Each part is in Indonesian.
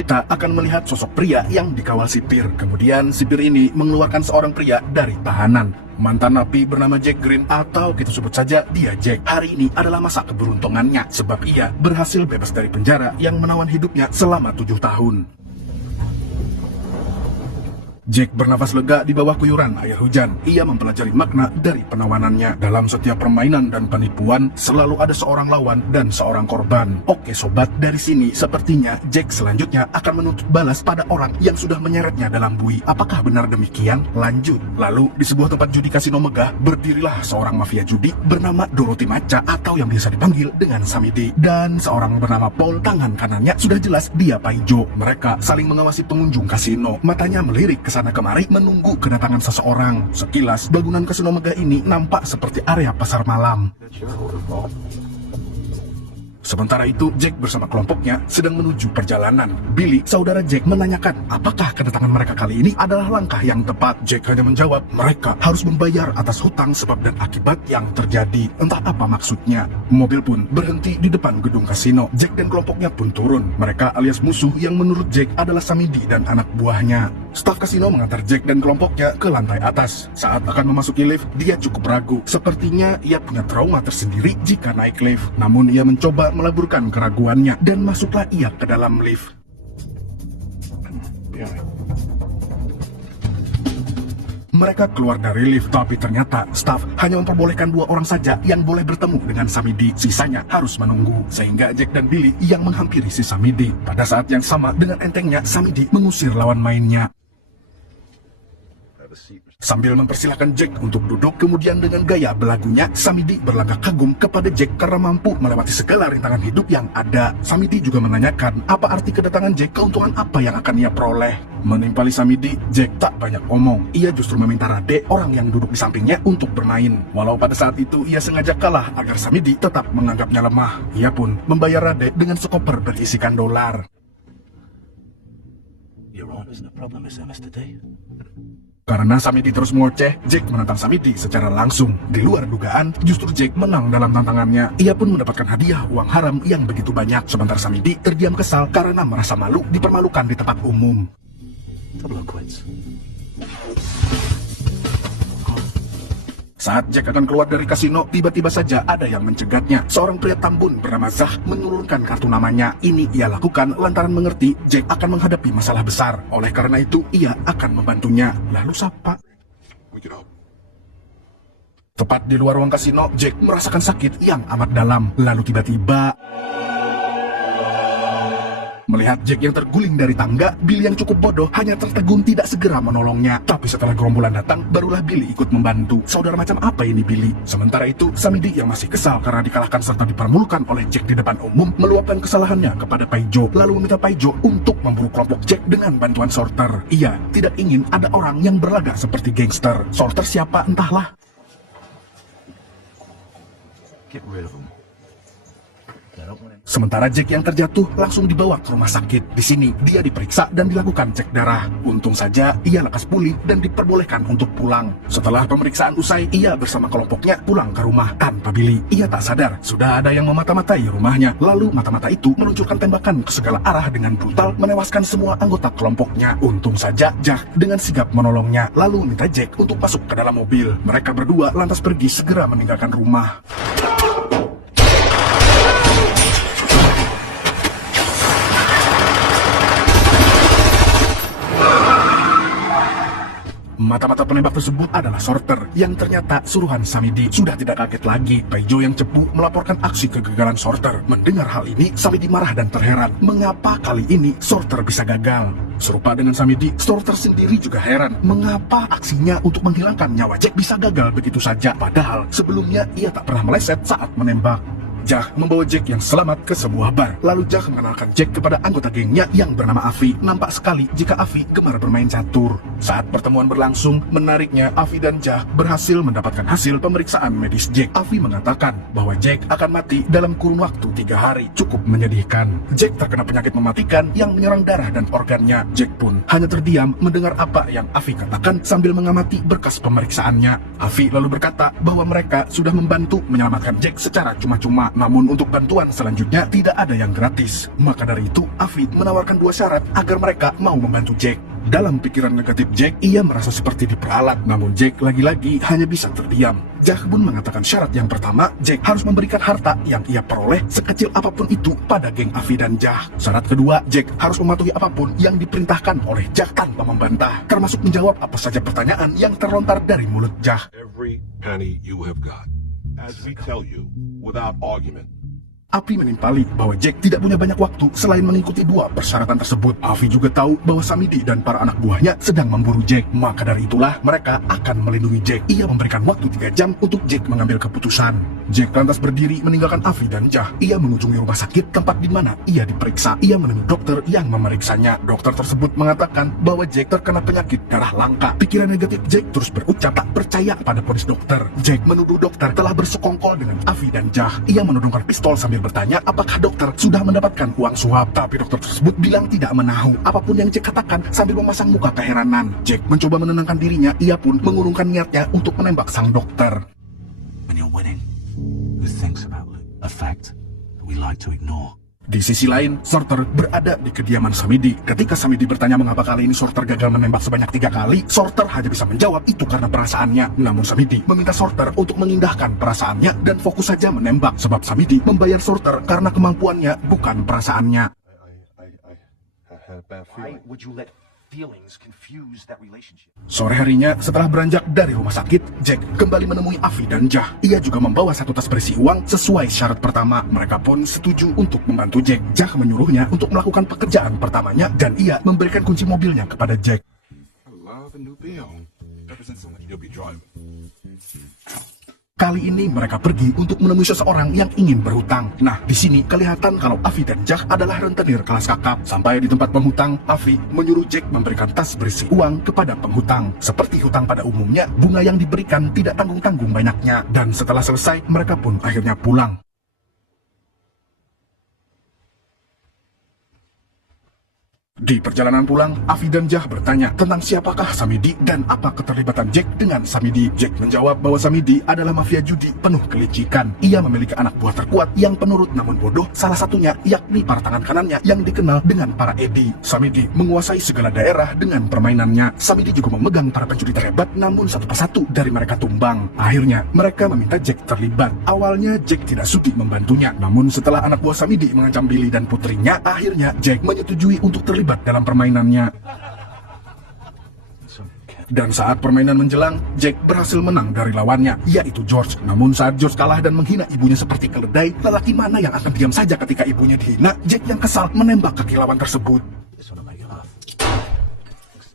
Kita akan melihat sosok pria yang dikawal sipir. Kemudian sipir ini mengeluarkan seorang pria dari tahanan. Mantan napi bernama Jack Green, atau kita sebut saja dia Jack. Hari ini adalah masa keberuntungannya sebab ia berhasil bebas dari penjara yang menawan hidupnya selama 7 tahun. Jack bernafas lega di bawah kuyuran air hujan. Ia mempelajari makna dari penawanannya. Dalam setiap permainan dan penipuan, selalu ada seorang lawan dan seorang korban. Oke sobat, dari sini sepertinya Jack selanjutnya akan menuntut balas pada orang yang sudah menyeretnya dalam bui. Apakah benar demikian? Lanjut. Lalu, di sebuah tempat judi kasino megah, berdirilah seorang mafia judi bernama Dorothy Macha, atau yang biasa dipanggil dengan Samidi. Dan seorang bernama Paul, tangan kanannya sudah jelas dia Paijo. Mereka saling mengawasi pengunjung kasino. Matanya melirik ke sana kemari menunggu kedatangan seseorang. Sekilas, bangunan kasino megah ini nampak seperti area pasar malam. Sementara itu, Jack bersama kelompoknya sedang menuju perjalanan. Billy, saudara Jack, menanyakan apakah kedatangan mereka kali ini adalah langkah yang tepat. Jack hanya menjawab, mereka harus membayar atas hutang sebab dan akibat yang terjadi. Entah apa maksudnya. Mobil pun berhenti di depan gedung kasino. Jack dan kelompoknya pun turun. Mereka alias musuh yang menurut Jack adalah Samidi dan anak buahnya. Staf kasino mengantar Jack dan kelompoknya ke lantai atas. Saat akan memasuki lift, dia cukup ragu. Sepertinya ia punya trauma tersendiri jika naik lift. Namun ia mencoba melaburkan keraguannya dan masuklah ia ke dalam lift. Mereka keluar dari lift, tapi ternyata staf hanya memperbolehkan 2 orang saja yang boleh bertemu dengan Samidi. Sisanya harus menunggu, sehingga Jack dan Billy yang menghampiri si Samidi. Pada saat yang sama, dengan entengnya Samidi mengusir lawan mainnya. Sambil mempersilahkan Jack untuk duduk, kemudian dengan gaya belagunya, Samidi berlagak kagum kepada Jack karena mampu melewati segala rintangan hidup yang ada. Samidi juga menanyakan apa arti kedatangan Jack, keuntungan apa yang akan ia peroleh. Menimpali Samidi, Jack tak banyak omong. Ia justru meminta Rade, orang yang duduk di sampingnya, untuk bermain. Walau pada saat itu ia sengaja kalah agar Samidi tetap menganggapnya lemah. Ia pun membayar Rade dengan sekoper berisikan dolar. Karena Samidi terus mengoceh, Jack menantang Samidi secara langsung. Di luar dugaan, justru Jack menang dalam tantangannya. Ia pun mendapatkan hadiah uang haram yang begitu banyak. Sementara Samidi terdiam kesal karena merasa malu dipermalukan di tempat umum. Saat Jack akan keluar dari kasino, tiba-tiba saja ada yang mencegatnya. Seorang pria tambun bernama Zah menurunkan kartu namanya. Ini ia lakukan lantaran mengerti Jack akan menghadapi masalah besar. Oleh karena itu, ia akan membantunya. Lalu siapa? Tepat di luar ruang kasino, Jack merasakan sakit yang amat dalam. Lalu tiba-tiba, melihat Jack yang terguling dari tangga, Billy yang cukup bodoh hanya tertegun tidak segera menolongnya. Tapi setelah gerombolan datang, barulah Billy ikut membantu. Saudara macam apa ini Billy? Sementara itu, Samidi yang masih kesal karena dikalahkan serta dipermalukan oleh Jack di depan umum, meluapkan kesalahannya kepada Paijo, lalu meminta Paijo untuk memburu kelompok Jack dengan bantuan Sorter. Ia tidak ingin ada orang yang berlagak seperti gangster. Sorter siapa entahlah. Sementara Jack yang terjatuh langsung dibawa ke rumah sakit. Di sini dia diperiksa dan dilakukan cek darah. Untung saja ia lekas pulih dan diperbolehkan untuk pulang. Setelah pemeriksaan usai, ia bersama kelompoknya pulang ke rumah tanpa Billy. Ia tak sadar sudah ada yang memata-matai rumahnya. Lalu mata-mata itu meluncurkan tembakan ke segala arah dengan brutal, menewaskan semua anggota kelompoknya. Untung saja Jack dengan sigap menolongnya, lalu minta Jack untuk masuk ke dalam mobil. Mereka berdua lantas pergi segera meninggalkan rumah. Mata-mata penembak tersebut adalah Sorter yang ternyata suruhan Samidi. Sudah tidak kaget lagi, Paijo yang cepu melaporkan aksi kegagalan Sorter. Mendengar hal ini, Samidi marah dan terheran. Mengapa kali ini Sorter bisa gagal? Serupa dengan Samidi, Sorter sendiri juga heran. Mengapa aksinya untuk menghilangkan nyawa Jack bisa gagal begitu saja? Padahal sebelumnya ia tak pernah meleset saat menembak. Jack membawa Jack yang selamat ke sebuah bar. Lalu Jack mengenalkan Jack kepada anggota gengnya yang bernama Avi. Nampak sekali jika Avi gemar bermain catur. Saat pertemuan berlangsung, menariknya Avi dan Jack berhasil mendapatkan hasil pemeriksaan medis Jack. Avi mengatakan bahwa Jack akan mati dalam kurun waktu 3 hari. Cukup menyedihkan. Jack terkena penyakit mematikan yang menyerang darah dan organnya. Jack pun hanya terdiam mendengar apa yang Avi katakan sambil mengamati berkas pemeriksaannya. Avi lalu berkata bahwa mereka sudah membantu menyelamatkan Jack secara cuma-cuma. Namun untuk bantuan selanjutnya tidak ada yang gratis. Maka dari itu, Avi menawarkan 2 syarat agar mereka mau membantu Jack. Dalam pikiran negatif Jack, ia merasa seperti diperalat. Namun Jack lagi-lagi hanya bisa terdiam. Jack pun mengatakan syarat yang pertama, Jack harus memberikan harta yang ia peroleh sekecil apapun itu pada geng Avi dan Jack. Syarat kedua, Jack harus mematuhi apapun yang diperintahkan oleh Jack tanpa membantah, termasuk menjawab apa saja pertanyaan yang terlontar dari mulut Jack. Every penny you have got, as we tell you, without argument. Avi menimpali bahwa Jack tidak punya banyak waktu selain mengikuti 2 persyaratan tersebut. Avi juga tahu bahwa Samidi dan para anak buahnya sedang memburu Jack. Maka dari itulah mereka akan melindungi Jack. Ia memberikan waktu 3 jam untuk Jack mengambil keputusan. Jack lantas berdiri meninggalkan Avi dan Jack. Ia mengunjungi rumah sakit tempat di mana ia diperiksa. Ia menemui dokter yang memeriksanya. Dokter tersebut mengatakan bahwa Jack terkena penyakit darah langka. Pikiran negatif Jack terus berucap tak percaya pada vonis dokter. Jack menuduh dokter telah bersekongkol dengan Avi dan Jack. Ia menodongkan pistol sambil bertanya apakah dokter sudah mendapatkan uang suap. Tapi dokter tersebut bilang tidak menahu apapun yang Jack katakan sambil memasang muka keheranan. Jack mencoba menenangkan dirinya. Ia pun mengurungkan niatnya untuk menembak sang dokter. When you're winning, who thinks about a fact that we like to ignore? Di sisi lain, Sorter berada di kediaman Samidi. Ketika Samidi bertanya mengapa kali ini Sorter gagal menembak sebanyak 3 kali, Sorter hanya bisa menjawab itu karena perasaannya. Namun Samidi meminta Sorter untuk mengindahkan perasaannya dan fokus saja menembak, sebab Samidi membayar Sorter karena kemampuannya, bukan perasaannya. I had a bad feeling. Would you let feelings confuse that relationship? Sore harinya, setelah beranjak dari rumah sakit, Jack kembali menemui Avi dan Jack. Ia juga membawa 1 tas berisi uang sesuai syarat pertama. Mereka pun setuju untuk membantu Jack. Jack menyuruhnya untuk melakukan pekerjaan pertamanya dan ia memberikan kunci mobilnya kepada Jack. I love a new bill. Ever since you'll be driving. Kali ini mereka pergi untuk menemui seseorang yang ingin berhutang. Nah, di sini kelihatan kalau Avi dan Jack adalah rentenir kelas kakap. Sampai di tempat penghutang, Avi menyuruh Jack memberikan tas berisi uang kepada penghutang. Seperti hutang pada umumnya, bunga yang diberikan tidak tanggung-tanggung banyaknya. Dan setelah selesai, mereka pun akhirnya pulang. Di perjalanan pulang, Avi dan Jack bertanya tentang siapakah Samidi dan apa keterlibatan Jack dengan Samidi. Jack menjawab bahwa Samidi adalah mafia judi penuh kelicikan. Ia memiliki anak buah terkuat yang penurut namun bodoh, salah satunya yakni para tangan kanannya yang dikenal dengan para Edi. Samidi menguasai segala daerah dengan permainannya. Samidi juga memegang para pencuri terhebat, namun satu persatu dari mereka tumbang. Akhirnya, mereka meminta Jack terlibat. Awalnya Jack tidak sudi membantunya, namun setelah anak buah Samidi mengancam Billy dan putrinya, akhirnya Jack menyetujui untuk terlibat dalam permainannya. Dan saat permainan menjelang, Jack berhasil menang dari lawannya, yaitu George. Namun saat George kalah dan menghina ibunya seperti keledai, lelaki mana yang akan diam saja ketika ibunya dihina? Jack yang kesal menembak kaki lawan tersebut.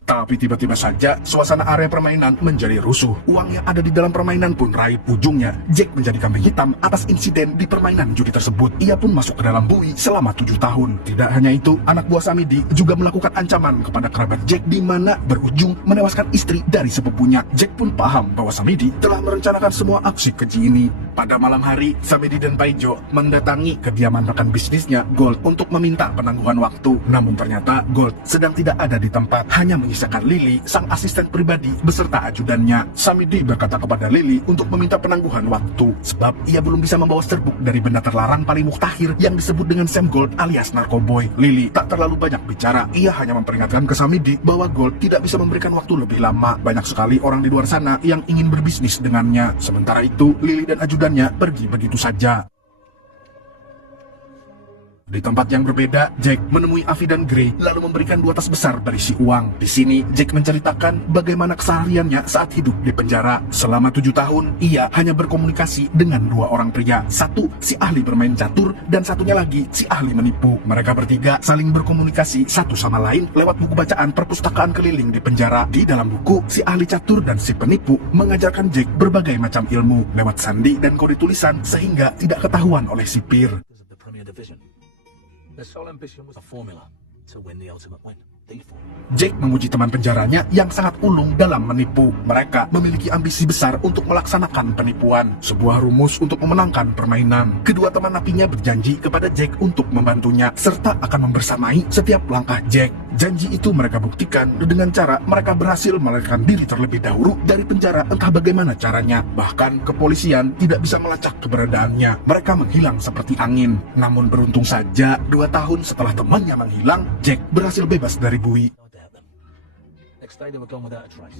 Tapi tiba-tiba saja, suasana area permainan menjadi rusuh. Uang yang ada di dalam permainan pun raib. Ujungnya, Jack menjadi kambing hitam atas insiden di permainan judi tersebut. Ia pun masuk ke dalam bui selama 7 tahun. Tidak hanya itu, anak buah Samidi juga melakukan ancaman kepada kerabat Jack, di mana berujung menewaskan istri dari sepupunya. Jack pun paham bahwa Samidi telah merencanakan semua aksi keji ini. Pada malam hari, Samidi dan Paijo mendatangi kediaman rekan bisnisnya, Gold, untuk meminta penangguhan waktu. Namun ternyata Gold sedang tidak ada di tempat, hanya menyisakan Lily, sang asisten pribadi, beserta ajudannya. Samidi berkata kepada Lily untuk meminta penangguhan waktu, sebab ia belum bisa membawa serbuk dari benda terlarang paling muktahir yang disebut dengan Sam Gold alias Narkoboy. Lily tak terlalu banyak bicara, ia hanya memperingatkan ke Samidi bahwa Gold tidak bisa memberikan waktu lebih lama. Banyak sekali orang di luar sana yang ingin berbisnis dengannya. Sementara itu, Lily dan ajudannya pergi begitu saja. Di tempat yang berbeda, Jack menemui Avi dan Gray lalu memberikan 2 tas besar berisi uang. Di sini, Jack menceritakan bagaimana kesehariannya saat hidup di penjara. Selama 7 tahun, ia hanya berkomunikasi dengan 2 orang pria. Satu, si ahli bermain catur, dan satunya lagi, si ahli menipu. Mereka bertiga saling berkomunikasi satu sama lain lewat buku bacaan perpustakaan keliling di penjara. Di dalam buku, si ahli catur dan si penipu mengajarkan Jack berbagai macam ilmu lewat sandi dan kode tulisan sehingga tidak ketahuan oleh sipir. Their sole ambition was a formula to win the ultimate win. Jack memuji teman penjaranya yang sangat ulung dalam menipu. Mereka memiliki ambisi besar untuk melaksanakan penipuan, sebuah rumus untuk memenangkan permainan. Kedua teman napinya berjanji kepada Jack untuk membantunya, serta akan membersamai setiap langkah Jack. Janji itu mereka buktikan dengan cara mereka berhasil melarikan diri terlebih dahulu dari penjara, entah bagaimana caranya. Bahkan kepolisian tidak bisa melacak keberadaannya. Mereka menghilang seperti angin. Namun beruntung saja, 2 tahun setelah temannya menghilang, Jack berhasil bebas dari bui. No doubt them. Next day they were gone without a trace.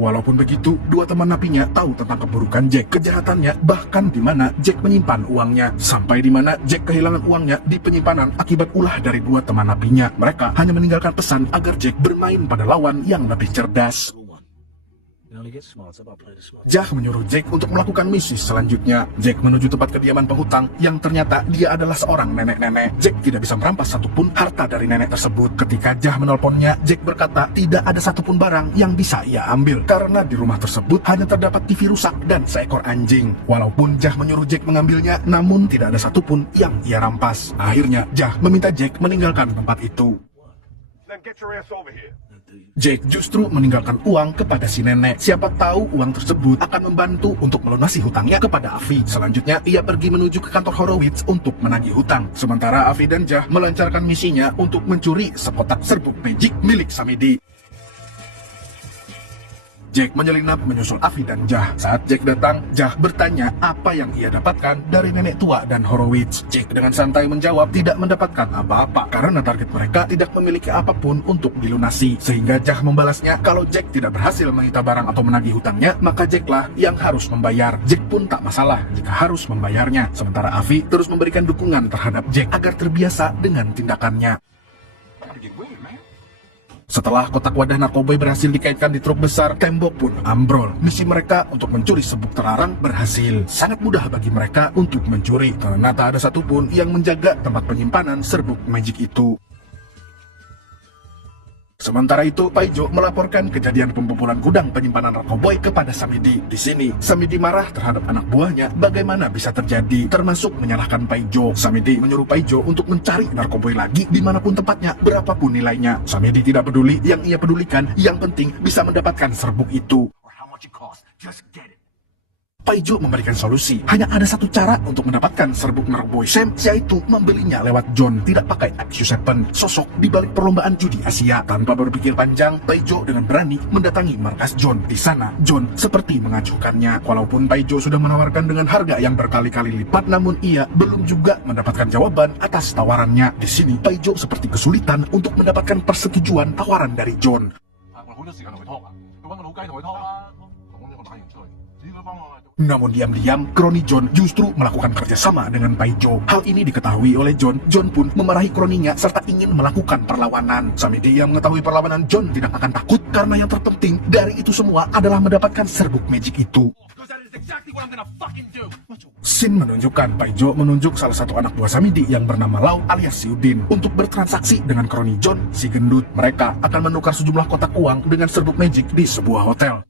Walaupun begitu, 2 teman napinya tahu tentang keburukan Jack, kejahatannya, bahkan di mana Jack menyimpan uangnya. Sampai di mana Jack kehilangan uangnya di penyimpanan akibat ulah dari 2 teman napinya. Mereka hanya meninggalkan pesan agar Jack bermain pada lawan yang lebih cerdas. You only get smarter by playing the smart. Jack menyuruh Jack untuk melakukan misi selanjutnya. Jack menuju tempat kediaman penghutang yang ternyata dia adalah seorang nenek-nenek. Jack tidak bisa merampas satupun harta dari nenek tersebut. Ketika Jack menelponnya, Jack berkata tidak ada satupun barang yang bisa ia ambil karena di rumah tersebut hanya terdapat TV rusak dan seekor anjing. Walaupun Jack menyuruh Jack mengambilnya, namun tidak ada satupun yang ia rampas. Akhirnya Jack meminta Jack meninggalkan tempat itu. Then get your ass over here. Jack justru meninggalkan uang kepada si nenek. Siapa tahu uang tersebut akan membantu untuk melunasi hutangnya kepada Avi. Selanjutnya, ia pergi menuju ke kantor Horowitz untuk menagih hutang. Sementara Avi dan Jah melancarkan misinya untuk mencuri sekotak serbuk magic milik Samedi. Jack menyelinap menyusul Avi dan Jah. Saat Jack datang, Jah bertanya apa yang ia dapatkan dari nenek tua dan Horowitz. Jack dengan santai menjawab tidak mendapatkan apa-apa karena target mereka tidak memiliki apapun untuk dilunasi. Sehingga Jah membalasnya kalau Jack tidak berhasil menyita barang atau menagih hutangnya, maka Jacklah yang harus membayar. Jack pun tak masalah jika harus membayarnya. Sementara Avi terus memberikan dukungan terhadap Jack agar terbiasa dengan tindakannya. Setelah kotak wadah narkoba berhasil dikaitkan di truk besar, tembok pun ambrol. Misi mereka untuk mencuri serbuk terlarang berhasil. Sangat mudah bagi mereka untuk mencuri, karena tak ada satupun yang menjaga tempat penyimpanan serbuk magic itu. Sementara itu, Paijo melaporkan kejadian pembobolan gudang penyimpanan narkoboy kepada Samedi. Di sini, Samedi marah terhadap anak buahnya bagaimana bisa terjadi, termasuk menyalahkan Paijo. Samedi menyuruh Paijo untuk mencari narkoboy lagi dimanapun tempatnya, berapapun nilainya. Samedi tidak peduli, yang ia pedulikan, yang penting bisa mendapatkan serbuk itu. Or how much it costs. Just get it. Paijo memberikan solusi. Hanya ada satu cara untuk mendapatkan serbuk narkoboy Sam, yaitu membelinya lewat John, tidak pakai X7, sosok di balik perlombaan judi Asia. Tanpa berpikir panjang, Paijo dengan berani mendatangi markas John. Di sana, John seperti mengacuhkannya. Walaupun Paijo sudah menawarkan dengan harga yang berkali-kali lipat, namun ia belum juga mendapatkan jawaban atas tawarannya. Di sini, Paijo seperti kesulitan untuk mendapatkan persetujuan tawaran dari John. Namun diam-diam, kroni John justru melakukan kerjasama dengan Paijo. Hal ini diketahui oleh John. John pun memarahi kroninya serta ingin melakukan perlawanan. Samedi yang mengetahui perlawanan John tidak akan takut karena yang terpenting dari itu semua adalah mendapatkan serbuk magic itu. Scene menunjukkan Paijo menunjuk salah satu anak buah Samedi yang bernama Lau alias Siudin untuk bertransaksi dengan kroni John, si gendut. Mereka akan menukar sejumlah kotak uang dengan serbuk magic di sebuah hotel.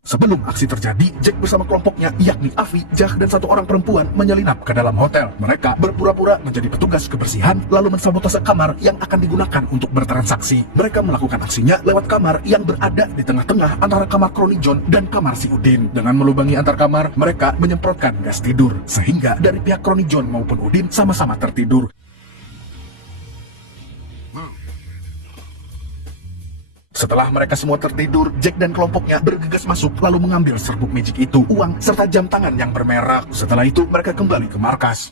Sebelum aksi terjadi, Jack bersama kelompoknya, yakni Avi, Jah, dan satu orang perempuan menyelinap ke dalam hotel. Mereka berpura-pura menjadi petugas kebersihan, lalu mensabotase kamar yang akan digunakan untuk bertransaksi. Mereka melakukan aksinya lewat kamar yang berada di tengah-tengah antara kamar kroni John dan kamar si Udin. Dengan melubangi antar kamar, mereka menyemprotkan gas tidur, sehingga dari pihak kroni John maupun Udin sama-sama tertidur. Setelah mereka semua tertidur, Jack dan kelompoknya bergegas masuk lalu mengambil serbuk magic itu, uang, serta jam tangan yang bermerek. Setelah itu, mereka kembali ke markas.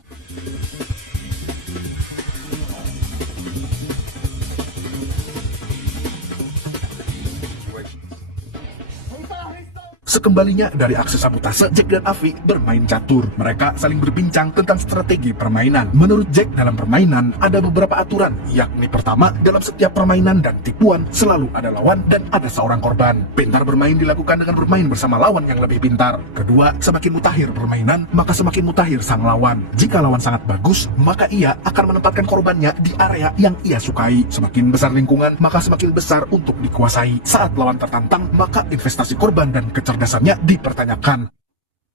Sekembalinya dari aksi sabotase, Jack dan Avi bermain catur. Mereka saling berbincang tentang strategi permainan. Menurut Jack, dalam permainan ada beberapa aturan, yakni pertama, dalam setiap permainan dan tipuan selalu ada lawan dan ada seorang korban. Pintar bermain dilakukan dengan bermain bersama lawan yang lebih pintar. Kedua, semakin mutakhir permainan, maka semakin mutakhir sang lawan. Jika lawan sangat bagus, maka ia akan menempatkan korbannya di area yang ia sukai. Semakin besar lingkungan, maka semakin besar untuk dikuasai. Saat lawan tertantang, maka investasi korban dan kecerdasannya dipertanyakan.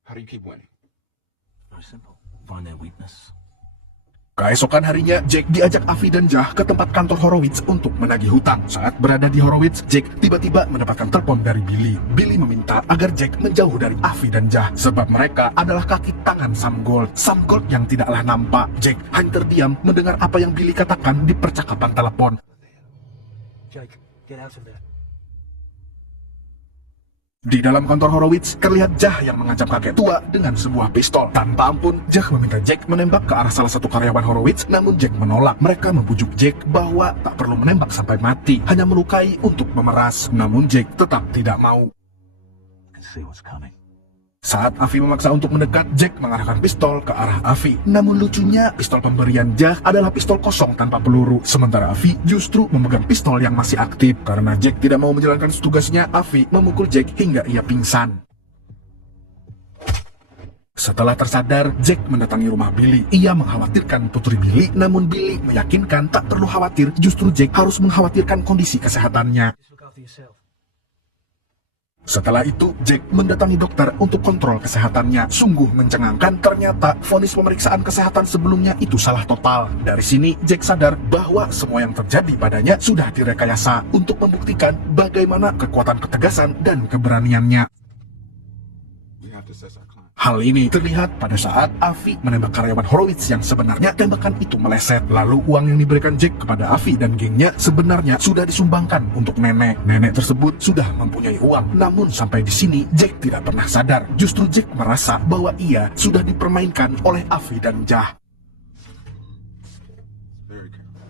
How do you keep winning? Very simple. Find their weakness. Keesokan harinya, Jack diajak Avi dan Jah ke tempat kantor Horowitz untuk menagih hutang. Saat berada di Horowitz, Jack tiba-tiba mendapatkan telepon dari Billy. Billy meminta agar Jack menjauh dari Avi dan Jah, sebab mereka adalah kaki tangan Sam Gold. Sam Gold yang tidaklah nampak. Jack hanya terdiam mendengar apa yang Billy katakan di percakapan telepon. Jake, get out of there. Di dalam kantor Horowitz, terlihat Jah yang mengancam kakek tua dengan sebuah pistol. Tanpa ampun, Jah meminta Jack menembak ke arah salah satu karyawan Horowitz, namun Jack menolak. Mereka membujuk Jack bahwa tak perlu menembak sampai mati, hanya melukai untuk memeras. Namun Jack tetap tidak mau. I can see what's coming. Saat Avi memaksa untuk mendekat, Jack mengarahkan pistol ke arah Avi. Namun lucunya, pistol pemberian Jah adalah pistol kosong tanpa peluru. Sementara Avi justru memegang pistol yang masih aktif. Karena Jack tidak mau menjalankan tugasnya, Avi memukul Jack hingga ia pingsan. Setelah tersadar, Jack mendatangi rumah Billy. Ia mengkhawatirkan putri Billy, namun Billy meyakinkan tak perlu khawatir, justru Jack harus mengkhawatirkan kondisi kesehatannya. Just look after yourself. Setelah itu, Jack mendatangi dokter untuk kontrol kesehatannya. Sungguh mencengangkan, ternyata vonis pemeriksaan kesehatan sebelumnya itu salah total. Dari sini, Jack sadar bahwa semua yang terjadi padanya sudah direkayasa untuk membuktikan bagaimana kekuatan ketegasan dan keberaniannya. We have to assess our client. Hal ini terlihat pada saat Avi menembak karyawan Horowitz yang sebenarnya tembakan itu meleset. Lalu uang yang diberikan Jack kepada Avi dan gengnya sebenarnya sudah disumbangkan untuk nenek. Nenek tersebut sudah mempunyai uang. Namun sampai di sini Jack tidak pernah sadar. Justru Jack merasa bahwa ia sudah dipermainkan oleh Avi dan Jah. Very careful.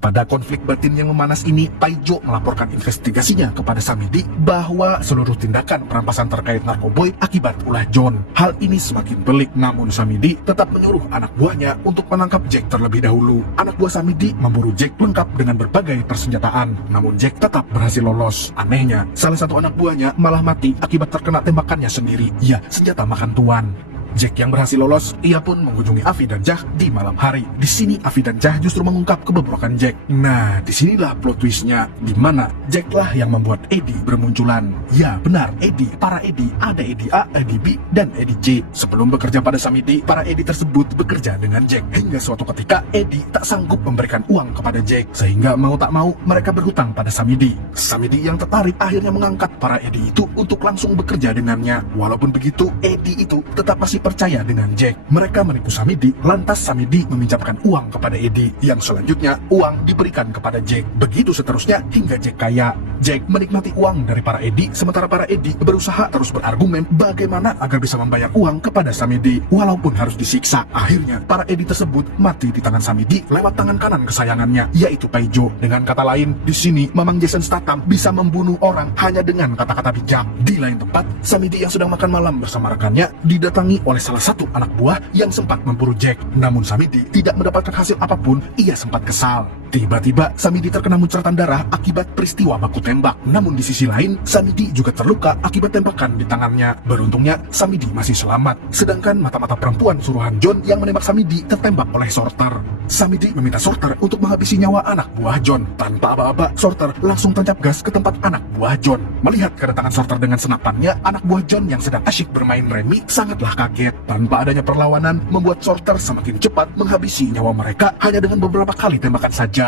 Pada konflik batin yang memanas ini, Taijo melaporkan investigasinya kepada Samidi bahwa seluruh tindakan perampasan terkait narkoboy akibat ulah John. Hal ini semakin pelik, namun Samidi tetap menyuruh anak buahnya untuk menangkap Jack terlebih dahulu. Anak buah Samidi memburu Jack lengkap dengan berbagai persenjataan, namun Jack tetap berhasil lolos. Anehnya, salah satu anak buahnya malah mati akibat terkena tembakannya sendiri. Ya, senjata makan tuan. Jack yang berhasil lolos, ia pun mengunjungi Avi dan Jah di malam hari. Di sini Avi dan Jah justru mengungkap kebobrokan Jack. Nah, disinilah plot twistnya, di mana Jacklah yang membuat Eddie bermunculan. Ya, benar, Eddie. Para Eddie, ada Eddie A, Eddie B, dan Eddie J. Sebelum bekerja pada Samidi, para Eddie tersebut bekerja dengan Jack. Hingga suatu ketika, Eddie tak sanggup memberikan uang kepada Jack, sehingga mau tak mau mereka berhutang pada Samidi. Samidi yang tertarik akhirnya mengangkat para Eddie itu untuk langsung bekerja dengannya. Walaupun begitu, Eddie itu tetap masih percaya dengan Jack. Mereka menipu Samidi, lantas Samidi meminjamkan uang kepada Eddie, yang selanjutnya uang diberikan kepada Jack. Begitu seterusnya hingga Jack kaya. Jack menikmati uang dari para Eddie, sementara para Eddie berusaha terus berargumen bagaimana agar bisa membayar uang kepada Samidi, walaupun harus disiksa. Akhirnya, para Eddie tersebut mati di tangan Samidi lewat tangan kanan kesayangannya, yaitu Taijo. Dengan kata lain, di sini Mamang Jason Statham bisa membunuh orang hanya dengan kata-kata bijak. Di lain tempat, Samidi yang sedang makan malam bersama rekannya didatangi oleh salah satu anak buah yang sempat memburu Jack. Namun Samidi tidak mendapatkan hasil apapun, ia sempat kesal. Tiba-tiba Samidi terkena muncratan darah akibat peristiwa baku tembak. Namun di sisi lain, Samidi juga terluka akibat tembakan di tangannya. Beruntungnya Samidi masih selamat. Sedangkan mata-mata perempuan suruhan John yang menembak Samidi tertembak oleh Sorter. Samidi meminta Sorter untuk menghabisi nyawa anak buah John. Tanpa aba-aba, Sorter langsung tancap gas ke tempat anak buah John. Melihat kedatangan Sorter dengan senapannya, anak buah John yang sedang asyik bermain remi sangatlah kaget. Tanpa adanya perlawanan, membuat Sorter semakin cepat menghabisi nyawa mereka hanya dengan beberapa kali tembakan saja.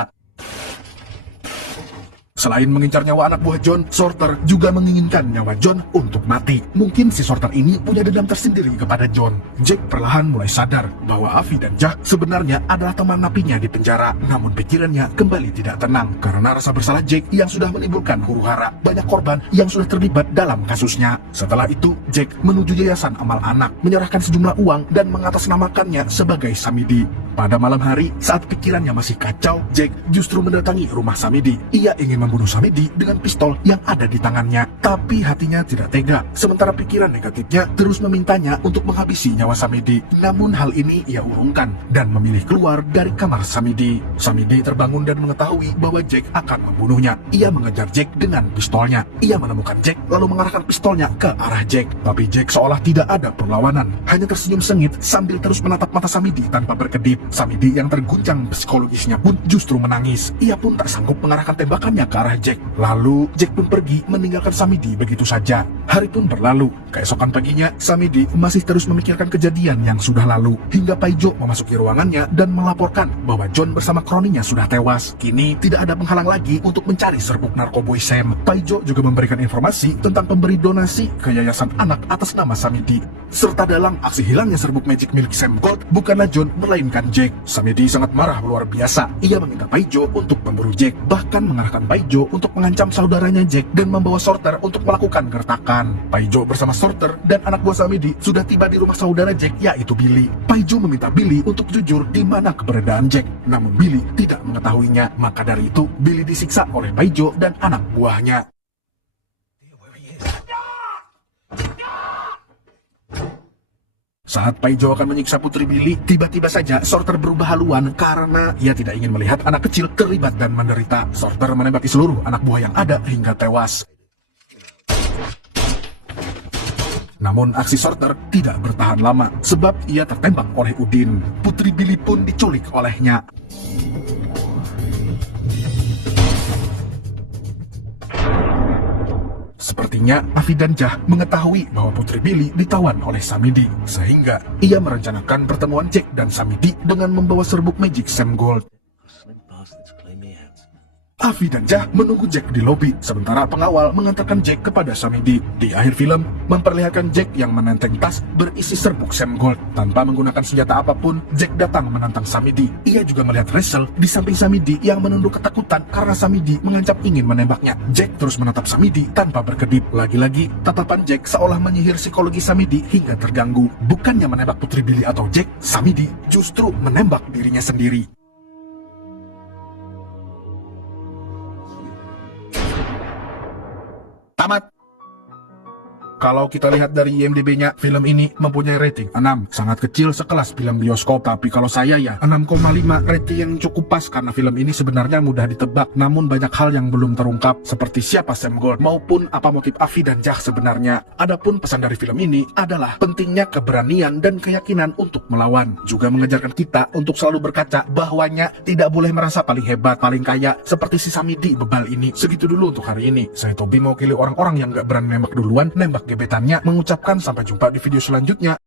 Selain mengincar nyawa anak buah John, Sorter juga menginginkan nyawa John untuk mati. Mungkin si Sorter ini punya dendam tersendiri kepada John. Jack perlahan mulai sadar bahwa Avi dan Jah sebenarnya adalah teman napinya di penjara. Namun pikirannya kembali tidak tenang karena rasa bersalah Jack yang sudah menimbulkan huru-hara. Banyak korban yang sudah terlibat dalam kasusnya. Setelah itu, Jack menuju Yayasan Amal Anak, menyerahkan sejumlah uang dan mengatasnamakannya sebagai Samidi. Pada malam hari, saat pikirannya masih kacau, Jack justru mendatangi rumah Samidi. Ia ingin membunuh Samidi dengan pistol yang ada di tangannya. Tapi hatinya tidak tega, sementara pikiran negatifnya terus memintanya untuk menghabisi nyawa Samidi. Namun hal ini ia urungkan dan memilih keluar dari kamar Samidi. Samidi terbangun dan mengetahui bahwa Jack akan membunuhnya. Ia mengejar Jack dengan pistolnya. Ia menemukan Jack lalu mengarahkan pistolnya ke arah Jack. Tapi Jack seolah tidak ada perlawanan, hanya tersenyum sengit sambil terus menatap mata Samidi tanpa berkedip. Samidi yang terguncang psikologisnya pun justru menangis. Ia pun tak sanggup mengarahkan tembakannya ke arah Jack. Lalu Jack pun pergi meninggalkan Samidi begitu saja. Hari pun berlalu. Keesokan paginya, Samidi masih terus memikirkan kejadian yang sudah lalu hingga Paijo memasuki ruangannya dan melaporkan bahwa John bersama kroninya sudah tewas. Kini tidak ada penghalang lagi untuk mencari serbuk narkoboy Sam. Paijo juga memberikan informasi tentang pemberi donasi ke yayasan anak atas nama Samidi. Serta dalam aksi hilangnya serbuk magic milik Sam Gold bukanlah John melainkan Jack. Samidi sangat marah luar biasa. Ia meminta Paijo untuk memburu Jack, bahkan mengarahkan Paijo untuk mengancam saudaranya Jack dan membawa Sorter untuk melakukan gertakan. Paijo bersama Sorter dan anak buah Samidi sudah tiba di rumah saudara Jack, yaitu Billy. Paijo meminta Billy untuk jujur di mana keberadaan Jack, namun Billy tidak mengetahuinya. Maka dari itu Billy disiksa oleh Paijo dan anak buahnya. Saat Paijo akan menyiksa putri Billy, tiba-tiba saja Sorter berubah haluan karena ia tidak ingin melihat anak kecil terlibat dan menderita. Sorter menembaki seluruh anak buah yang ada hingga tewas. Namun aksi Sorter tidak bertahan lama sebab ia tertembak oleh Udin. Putri Billy pun diculik olehnya. Sepertinya Afi dan Jah mengetahui bahwa Putri Billy ditawan oleh Samidi, sehingga ia merencanakan pertemuan Jack dan Samidi dengan membawa serbuk magic Sam Gold. Afi dan Jah menunggu Jack di lobi, sementara pengawal mengantarkan Jack kepada Samidi. Di akhir film, memperlihatkan Jack yang menenteng tas berisi serbuk Sam Gold. Tanpa menggunakan senjata apapun, Jack datang menantang Samidi. Ia juga melihat Rachel di samping Samidi yang menunduk ketakutan karena Samidi mengancam ingin menembaknya. Jack terus menatap Samidi tanpa berkedip. Lagi-lagi, tatapan Jack seolah menyihir psikologi Samidi hingga terganggu. Bukannya menembak Putri Billy atau Jack, Samidi justru menembak dirinya sendiri. Tamat. Kalau kita lihat dari IMDb-nya, film ini mempunyai rating 6. Sangat kecil sekelas film bioskop, tapi kalau saya ya 6,5 rating yang cukup pas karena film ini sebenarnya mudah ditebak, namun banyak hal yang belum terungkap seperti siapa Sam Gold maupun apa motif Afi dan Jah sebenarnya. Adapun pesan dari film ini adalah pentingnya keberanian dan keyakinan untuk melawan. Juga mengajarkan kita untuk selalu berkaca bahwanya tidak boleh merasa paling hebat, paling kaya seperti si Samidi bebal ini. Segitu dulu untuk hari ini. Saya Tobi mewakili orang-orang yang gak berani nembak duluan, nembak gebetannya, mengucapkan sampai jumpa di video selanjutnya.